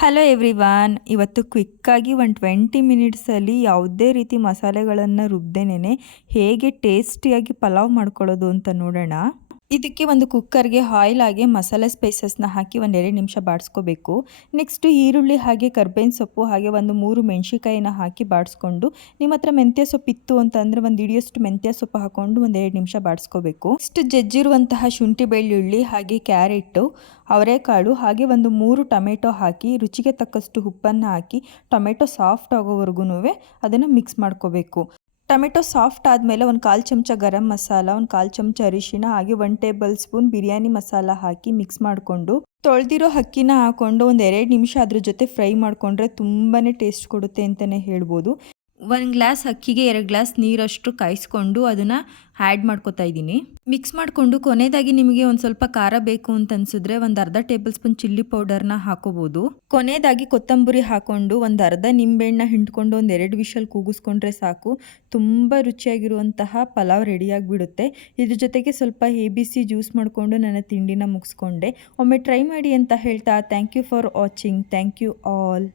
Hello everyone, ಇವತ್ತು ಕ್ವಿಕ್ಕಾಗಿ ಒಂದು 20 ಮಿನಿಟ್ಸಲ್ಲಿ ಯಾವುದೇ ರೀತಿ ಮಸಾಲೆಗಳನ್ನು ರುಬ್ದೇನೆ ಹೇಗೆ ಟೇಸ್ಟಿಯಾಗಿ ಪಲಾವ್ ಮಾಡ್ಕೊಳ್ಳೋದು ಅಂತ ನೋಡೋಣ. ಇದಕ್ಕೆ ಒಂದು ಕುಕ್ಕರ್ಗೆ ಆಯಿಲ್ ಹಾಗೆ ಮಸಾಲೆ ಸ್ಪೈಸಸ್ನ ಹಾಕಿ ಒಂದು 2 ನಿಮಿಷ ಬಾಡಿಸ್ಕೋಬೇಕು. ನೆಕ್ಸ್ಟು ಈರುಳ್ಳಿ ಹಾಗೆ ಕರ್ಬೇವಿನ ಸೊಪ್ಪು ಹಾಗೆ ಒಂದು 3 ಮೆಣಸಿಕಾಯಿನ ಹಾಕಿ ಬಾಡಿಸ್ಕೊಂಡು, ನಿಮ್ಮ ಹತ್ರ ಮೆಂತ್ಯ ಸೊಪ್ಪು ಇತ್ತು ಅಂತಂದರೆ ಒಂದು ಹಿಡಿಯೋಷ್ಟು ಮೆಂತ್ಯ ಸೊಪ್ಪು ಹಾಕ್ಕೊಂಡು ಒಂದು 2 ನಿಮಿಷ ಬಾಡಿಸ್ಕೋಬೇಕು. ನೆಕ್ಸ್ಟ್ ಜಜ್ಜಿರುವಂತಹ ಶುಂಠಿ ಬೆಳ್ಳುಳ್ಳಿ ಹಾಗೆ ಕ್ಯಾರೆಟು, ಅವರೆಕಾಳು ಹಾಗೆ ಒಂದು 3 ಟೊಮೆಟೊ ಹಾಕಿ ರುಚಿಗೆ ತಕ್ಕಷ್ಟು ಉಪ್ಪನ್ನು ಹಾಕಿ ಟೊಮೆಟೊ ಸಾಫ್ಟ್ ಆಗೋವರೆಗೂ ಅದನ್ನು ಮಿಕ್ಸ್ ಮಾಡ್ಕೋಬೇಕು. ಟೊಮೆಟೊ ಸಾಫ್ಟ್ ಆದಮೇಲೆ ಒಂದು 1/4 ಚಮಚ ಗರಂ ಮಸಾಲ, ಒಂದು 1/4 ಚಮಚ ಅರಿಶಿನ ಹಾಗೆ 1 ಟೇಬಲ್ ಸ್ಪೂನ್ ಬಿರಿಯಾನಿ ಮಸಾಲ ಹಾಕಿ ಮಿಕ್ಸ್ ಮಾಡಿಕೊಂಡು ತೊಳೆದಿರೋ ಅಕ್ಕಿನ ಹಾಕ್ಕೊಂಡು ಒಂದು 2 ನಿಮಿಷ ಅದ್ರ ಜೊತೆ ಫ್ರೈ ಮಾಡಿಕೊಂಡ್ರೆ ತುಂಬಾ ಟೇಸ್ಟ್ ಕೊಡುತ್ತೆ ಅಂತಲೇ ಹೇಳ್ಬೋದು. 1 ಗ್ಲಾಸ್ ಅಕ್ಕಿಗೆ 2 ಗ್ಲಾಸ್ ನೀರಷ್ಟು ಕಾಯಿಸ್ಕೊಂಡು ಅದನ್ನು ಆ್ಯಡ್ ಮಾಡ್ಕೊತಾ ಇದ್ದೀನಿ. ಮಿಕ್ಸ್ ಮಾಡಿಕೊಂಡು ಕೊನೆಯದಾಗಿ ನಿಮಗೆ ಒಂದು ಸ್ವಲ್ಪ ಖಾರ ಬೇಕು ಅಂತ ಅನಿಸಿದ್ರೆ ಒಂದು ಅರ್ಧ ಟೇಬಲ್ ಸ್ಪೂನ್ ಚಿಲ್ಲಿ ಪೌಡರ್ನ ಹಾಕೋಬೋದು. ಕೊನೆಯದಾಗಿ ಕೊತ್ತಂಬರಿ ಹಾಕ್ಕೊಂಡು ಒಂದು ಅರ್ಧ ನಿಂಬೆಹಣ್ಣ ಹಿಂಡ್ಕೊಂಡು ಒಂದು 2 ವಿಷಲ್ ಕೂಗಿಸ್ಕೊಂಡ್ರೆ ಸಾಕು. ತುಂಬ ರುಚಿಯಾಗಿರುವಂತಹ ಪಲಾವ್ ರೆಡಿಯಾಗಿಬಿಡುತ್ತೆ. ಇದ್ರ ಜೊತೆಗೆ ಸ್ವಲ್ಪ ABC ಜ್ಯೂಸ್ ಮಾಡಿಕೊಂಡು ನನ್ನ ತಿಂಡಿನ ಮುಗಿಸ್ಕೊಂಡೆ. ಒಮ್ಮೆ ಟ್ರೈ ಮಾಡಿ ಅಂತ ಹೇಳ್ತಾ thank you for watching. Thank you all.